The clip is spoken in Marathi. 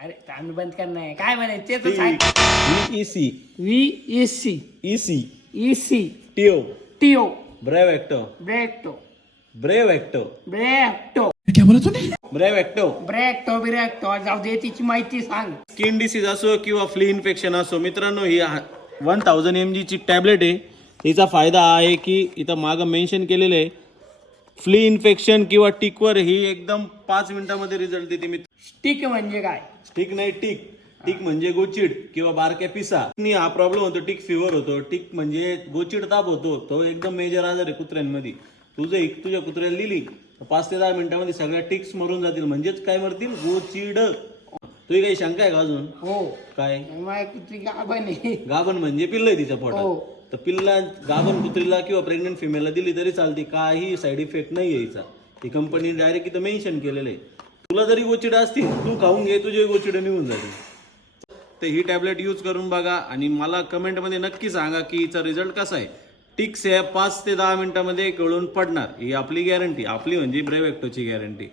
अरे तांदूळ बंद करणार काय म्हणायचं ते तर सांग. VEC VEC EC EC TO TO ब्रेव्हेक्टो ब्रेक्टो ब्रेव्हेक्टो ब्रेक्टो ब्रेव्हेक्टो ब्रेक्टो जाऊ दे तिची माहिती सांग. स्किन डिसीज असो किंवा फ्ली इन्फेक्शन असो मित्रांनो, ही 1000 mg ची टॅबलेट आहे. हिचा फायदा हा आहे की इथं मागं मेन्शन केलेलं आहे, फ्ली इन्फेक्शन किंवा टिकवर ही एकदम 5 मिनिटांमध्ये रिझल्ट देते. स्टिक म्हणजे काय? टिक नाही, टिक म्हणजे गोचिड किंवा बारक्या पिसा. हा प्रॉब्लेम होतो, टिक फिवर होतो. टिक म्हणजे गोचिड ताप होतो, तो एकदम मेजर आजार आहे कुत्र्यांमध्ये. तुझ्या कुत्र्याला दिली 5 ते 10 मिनिटांमध्ये सगळ्या टिक्स मरून जातील. म्हणजेच काय मरतील? गोचिड. तुझी काही शंका आहे का अजून? हो. काय? कुत्री गाभण आहे. गाभण म्हणजे पिल्ल आहे तिच्या पोटात. तर पिल्ला गाभण कुत्रीला किंवा प्रेग्नंट फिमेलला दिली तरी चालते, काही साईड इफेक्ट नाही यायचा. ही कंपनी डायरेक्ट इथं मेन्शन केलेलं आहे. तुला जरी गोचिड असतील तू खाऊन घे, तुझे गोचिड निघून जातील. तर ही टॅबलेट यूज करून बघा आणि मला कमेंटमध्ये नक्की सांगा की हिचा रिझल्ट कसा आहे. टिक्स आहे 5 ते 10 मिनिटांमध्ये कळून पडणार, ही आपली गॅरंटी. आपली म्हणजे ब्रेव्हेक्टोची गॅरंटी.